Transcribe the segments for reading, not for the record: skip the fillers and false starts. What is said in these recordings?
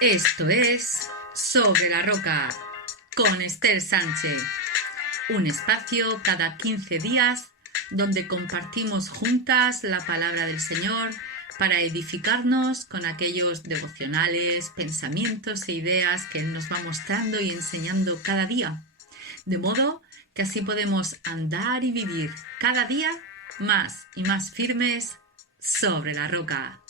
Esto es Sobre la Roca con Esther Sánchez, un espacio cada 15 días donde compartimos juntas la palabra del Señor para edificarnos con aquellos devocionales, pensamientos e ideas que Él nos va mostrando y enseñando cada día, de modo que así podemos andar y vivir cada día más y más firmes sobre la roca.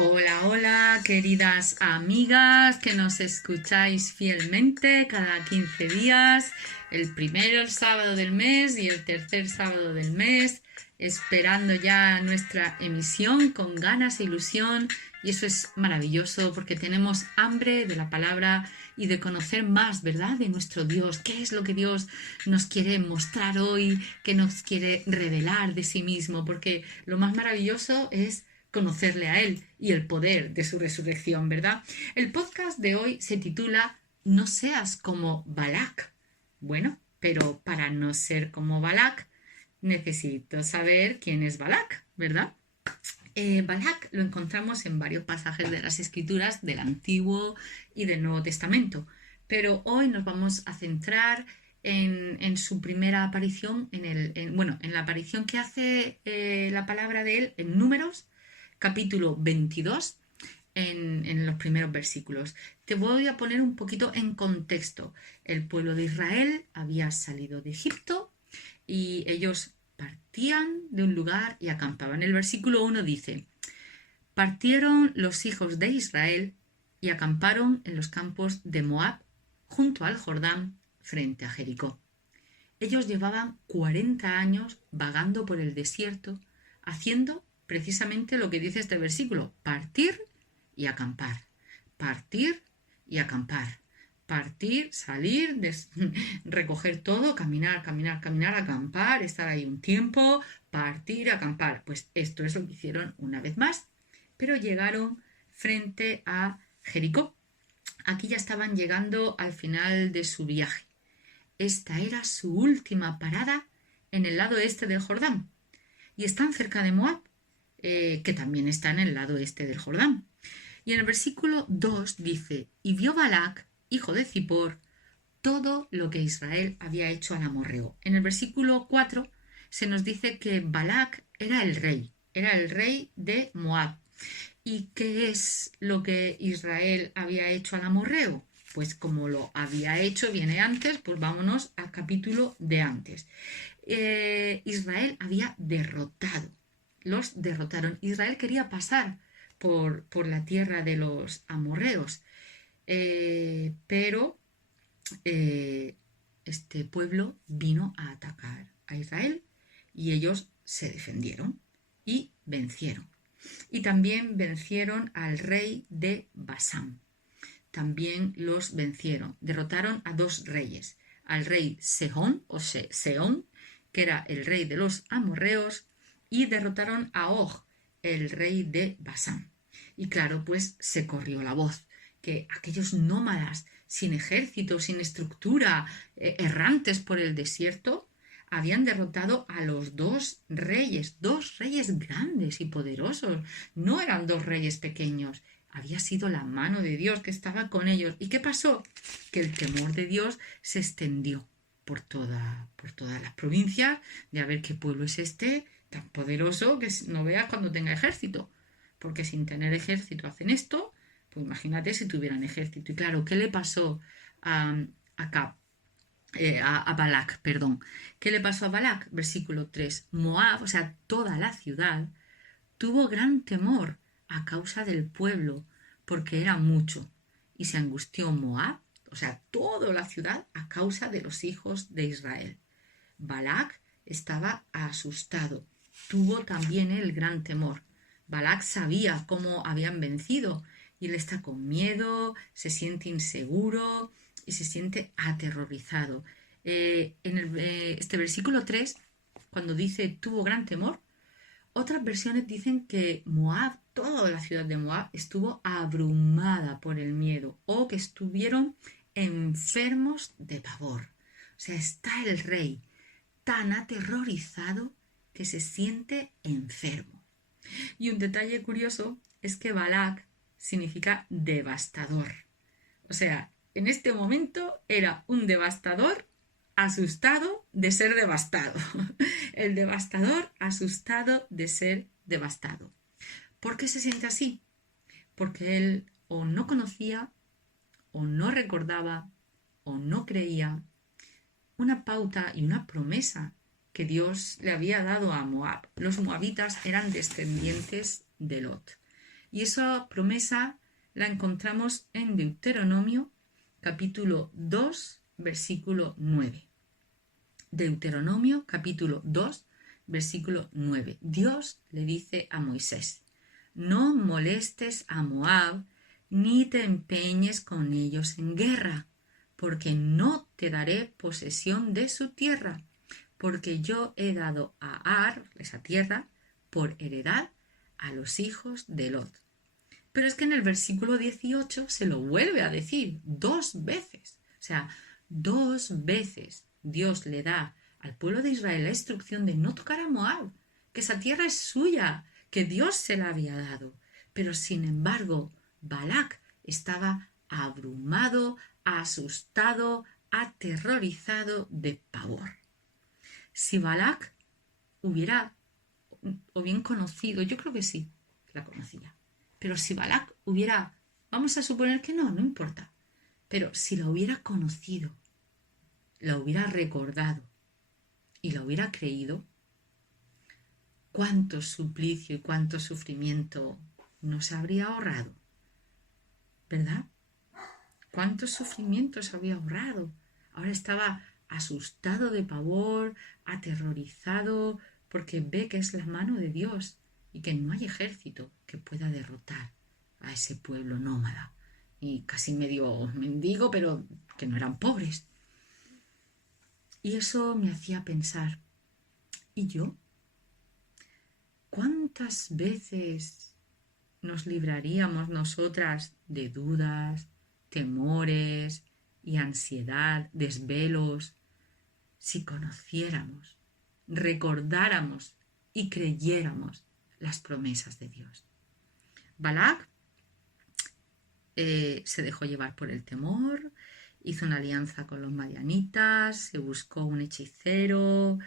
Hola, hola, queridas amigas que nos escucháis fielmente cada 15 días, el primero el sábado del mes y el tercer sábado del mes, esperando ya nuestra emisión con ganas e ilusión, y eso es maravilloso porque tenemos hambre de la palabra y de conocer más, ¿verdad?, de nuestro Dios. ¿Qué es lo que Dios nos quiere mostrar hoy? ¿Qué nos quiere revelar de sí mismo? Porque lo más maravilloso es conocerle a Él y el poder de su resurrección, ¿verdad? El podcast de hoy se titula No seas como Balac. Bueno, pero para no ser como Balac, necesito saber quién es Balac, ¿verdad? Balac lo encontramos en varios pasajes de las Escrituras del Antiguo y del Nuevo Testamento, pero hoy nos vamos a centrar en su primera aparición, en la aparición que hace la palabra de él en Números, capítulo 22, en los primeros versículos. Te voy a poner un poquito en contexto. El pueblo de Israel había salido de Egipto y ellos partían de un lugar y acampaban. El versículo 1 dice: partieron los hijos de Israel y acamparon en los campos de Moab, junto al Jordán, frente a Jericó. Ellos llevaban 40 años vagando por el desierto, haciendo precisamente lo que dice este versículo: partir y acampar, partir y acampar, partir, salir, recoger todo, caminar, acampar, estar ahí un tiempo, partir, acampar. Pues esto es lo que hicieron una vez más, pero llegaron frente a Jericó. Aquí ya estaban llegando al final de su viaje. Esta era su última parada en el lado este del Jordán. Y están cerca de Moab, que también está en el lado este del Jordán. Y en el versículo 2 dice: y vio Balac, hijo de Zippor, todo lo que Israel había hecho al amorreo. En el versículo 4 se nos dice que Balac era el rey de Moab. ¿Y qué es lo que Israel había hecho al amorreo? Pues como lo había hecho, viene antes, pues vámonos al capítulo de antes. Israel había derrotado, los derrotaron. Israel quería pasar por la tierra de los amorreos, pero este pueblo vino a atacar a Israel y ellos se defendieron y vencieron. Y también vencieron al rey de Basán. También los vencieron. Derrotaron a dos reyes: al rey Sehón Seón, que era el rey de los amorreos, y derrotaron a Og, el rey de Basán. Y claro, pues se corrió la voz que aquellos nómadas sin ejército, sin estructura, errantes por el desierto, habían derrotado a los dos reyes grandes y poderosos. No eran dos reyes pequeños. Había sido la mano de Dios que estaba con ellos. ¿Y qué pasó? Que el temor de Dios se extendió por todas las provincias, de a ver qué pueblo es este tan poderoso que no veas cuando tenga ejército. Porque sin tener ejército hacen esto, pues imagínate si tuvieran ejército. Y claro, ¿qué le pasó a Balac? ¿Qué le pasó a Balac? Versículo 3. Moab, o sea, toda la ciudad, tuvo gran temor a causa del pueblo, porque era mucho, y se angustió Moab, o sea, toda la ciudad, a causa de los hijos de Israel. Balac estaba asustado, tuvo también el gran temor. Balac sabía cómo habían vencido y él está con miedo, se siente inseguro y se siente aterrorizado. Este versículo 3, cuando dice tuvo gran temor, otras versiones dicen que Moab, toda la ciudad de Moab, estuvo abrumada por el miedo o que estuvieron enfermos de pavor. sea, está el rey tan aterrorizado que se siente enfermo. Y un detalle curioso es que Balac significa devastador. O sea, en este momento era un devastador asustado de ser devastado. El devastador asustado de ser devastado. ¿Por qué se siente así? Porque él o no conocía, o no recordaba, o no creía una pauta y una promesa que Dios le había dado a Moab. Los moabitas eran descendientes de Lot. Y esa promesa la encontramos en Deuteronomio capítulo 2, versículo 9. Deuteronomio capítulo 2, versículo 9. Dios le dice a Moisés: no molestes a Moab, ni te empeñes con ellos en guerra, porque no te daré posesión de su tierra, porque yo he dado a Ar, esa tierra, por heredad a los hijos de Lot. Pero es que en el versículo 18 se lo vuelve a decir 2 veces. O sea, 2 veces Dios le da al pueblo de Israel la instrucción de no tocar a Moab, que esa tierra es suya, que Dios se la había dado. Pero sin embargo, Balac estaba abrumado, asustado, aterrorizado de pavor. Si Balac hubiera o bien conocido, yo creo que sí, la conocía, pero si Balac hubiera, vamos a suponer que no importa, pero si la hubiera conocido, la hubiera recordado y la hubiera creído, cuánto suplicio y cuánto sufrimiento no se habría ahorrado, ¿verdad? ¿Cuántos sufrimientos se habría ahorrado? Ahora estaba asustado de pavor, aterrorizado, porque ve que es la mano de Dios y que no hay ejército que pueda derrotar a ese pueblo nómada y casi medio mendigo, pero que no eran pobres. Y eso me hacía pensar, ¿y yo? ¿Cuántas veces nos libraríamos nosotras de dudas, temores y ansiedad, desvelos, si conociéramos, recordáramos y creyéramos las promesas de Dios? Balac se dejó llevar por el temor, hizo una alianza con los madianitas, se buscó un hechicero,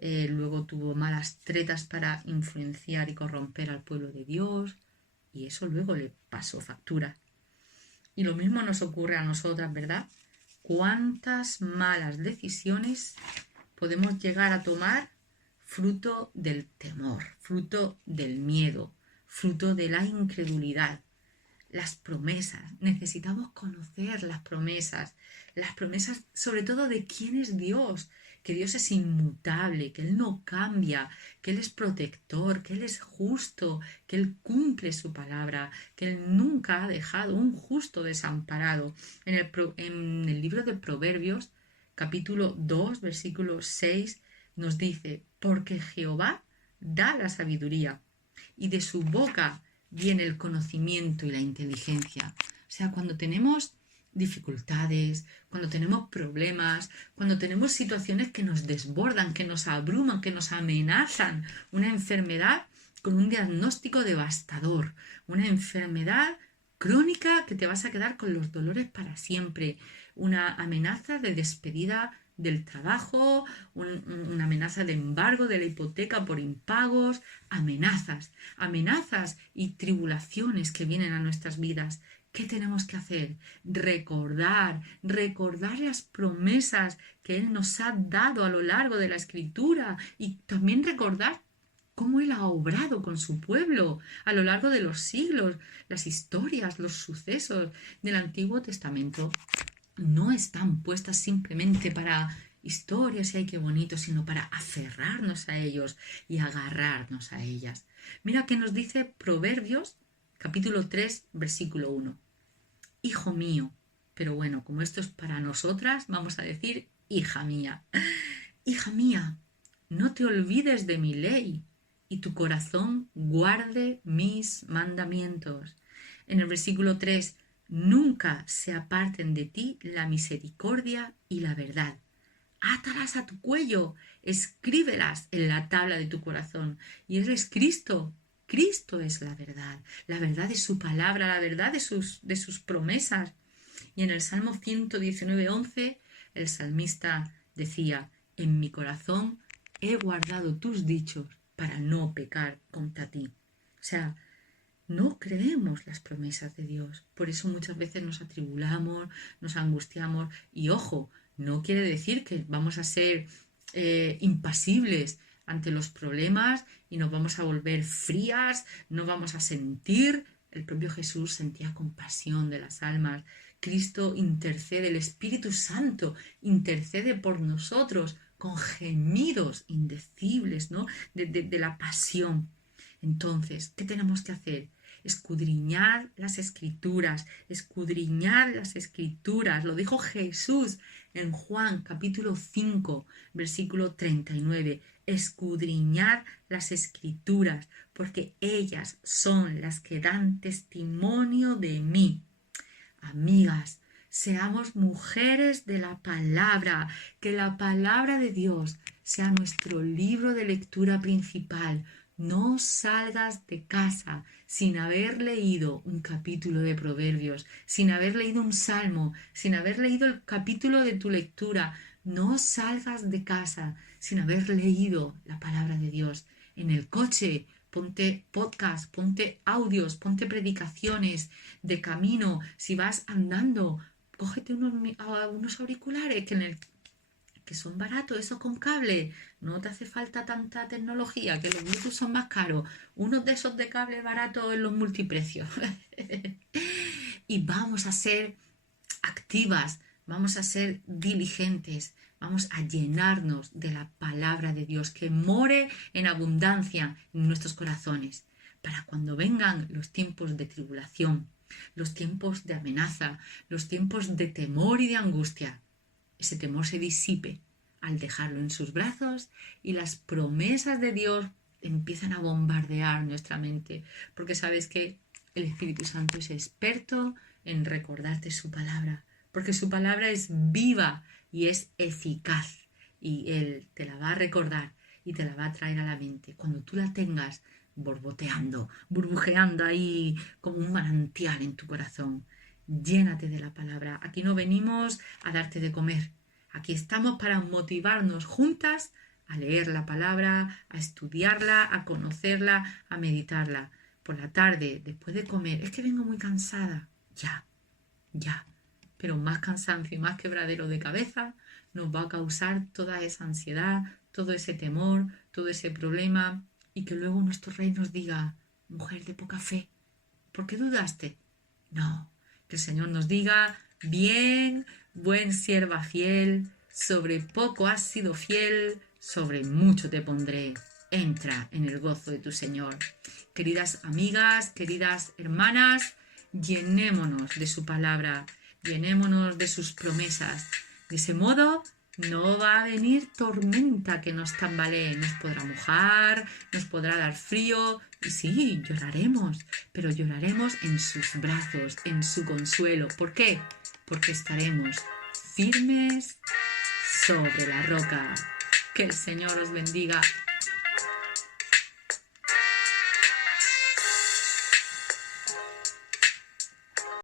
luego tuvo malas tretas para influenciar y corromper al pueblo de Dios, y eso luego le pasó factura. Y lo mismo nos ocurre a nosotras, ¿verdad? ¿Cuántas malas decisiones podemos llegar a tomar fruto del temor, fruto del miedo, fruto de la incredulidad? Las promesas, necesitamos conocer las promesas sobre todo de quién es Dios, que Dios es inmutable, que Él no cambia, que Él es protector, que Él es justo, que Él cumple su palabra, que Él nunca ha dejado un justo desamparado. En el libro de Proverbios, capítulo 2, versículo 6, nos dice: porque Jehová da la sabiduría, y de su boca viene el conocimiento y la inteligencia. O sea, cuando tenemos dificultades, cuando tenemos problemas, cuando tenemos situaciones que nos desbordan, que nos abruman, que nos amenazan, una enfermedad con un diagnóstico devastador, una enfermedad crónica que te vas a quedar con los dolores para siempre, una amenaza de despedida del trabajo, una amenaza de embargo de la hipoteca por impagos, amenazas y tribulaciones que vienen a nuestras vidas. ¿Qué tenemos que hacer? Recordar las promesas que Él nos ha dado a lo largo de la Escritura, y también recordar cómo Él ha obrado con su pueblo a lo largo de los siglos. Las historias, los sucesos del Antiguo Testamento no están puestas simplemente para historias y ay qué bonito, sino para aferrarnos a ellos y agarrarnos a ellas. Mira que nos dice Proverbios capítulo 3, versículo 1. Hijo mío, pero bueno, como esto es para nosotras, vamos a decir hija mía. Hija mía, no te olvides de mi ley, y tu corazón guarde mis mandamientos. En el versículo 3, nunca se aparten de ti la misericordia y la verdad. átalas a tu cuello, escríbelas en la tabla de tu corazón. Y eres Cristo. Cristo es la verdad es su palabra, la verdad de sus promesas. Y en el Salmo 119:11, el salmista decía, en mi corazón he guardado tus dichos para no pecar contra ti. O sea, no creemos las promesas de Dios. Por eso muchas veces nos atribulamos, nos angustiamos. Y ojo, no quiere decir que vamos a ser impasibles ante los problemas y nos vamos a volver frías, no vamos a sentir. El propio Jesús sentía compasión de las almas. Cristo intercede, el Espíritu Santo intercede por nosotros con gemidos indecibles, ¿no? de la pasión. Entonces, ¿qué tenemos que hacer? Escudriñar las escrituras, Lo dijo Jesús en Juan capítulo 5, versículo 39. Escudriñar las escrituras, porque ellas son las que dan testimonio de mí. Amigas, seamos mujeres de la palabra, que la palabra de Dios sea nuestro libro de lectura principal. No salgas de casa sin haber leído un capítulo de Proverbios, sin haber leído un salmo, sin haber leído el capítulo de tu lectura. No salgas de casa sin haber leído la palabra de Dios. En el coche, ponte podcast, ponte audios, ponte predicaciones de camino. Si vas andando, cógete unos auriculares que son baratos, eso con cable. No te hace falta tanta tecnología, que los Bluetooth son más caros. Unos de esos de cable baratos en los multiprecios. Y vamos a ser activas, vamos a ser diligentes, vamos a llenarnos de la palabra de Dios que more en abundancia en nuestros corazones, para cuando vengan los tiempos de tribulación, los tiempos de amenaza, los tiempos de temor y de angustia, ese temor se disipe al dejarlo en sus brazos y las promesas de Dios empiezan a bombardear nuestra mente, porque sabes que el Espíritu Santo es experto en recordarte su palabra, porque su palabra es viva y es eficaz, y Él te la va a recordar y te la va a traer a la mente cuando tú la tengas borboteando, burbujeando ahí como un manantial en tu corazón. Llénate de la palabra. Aquí no venimos a darte de comer. Aquí estamos para motivarnos juntas a leer la palabra, a estudiarla, a conocerla, a meditarla. Por la tarde, después de comer, es que vengo muy cansada. Ya. Pero más cansancio y más quebradero de cabeza nos va a causar toda esa ansiedad, todo ese temor, todo ese problema, y que luego nuestro rey nos diga, mujer de poca fe, ¿por qué dudaste? No, que el Señor nos diga, bien, buen sierva fiel, sobre poco has sido fiel, sobre mucho te pondré. Entra en el gozo de tu Señor. Queridas amigas, queridas hermanas, llenémonos de su palabra, llenémonos de sus promesas. De ese modo no va a venir tormenta que nos tambalee, nos podrá mojar, nos podrá dar frío, y sí, lloraremos, pero lloraremos en sus brazos, en su consuelo. ¿Por qué? Porque estaremos firmes sobre la roca. Que el Señor os bendiga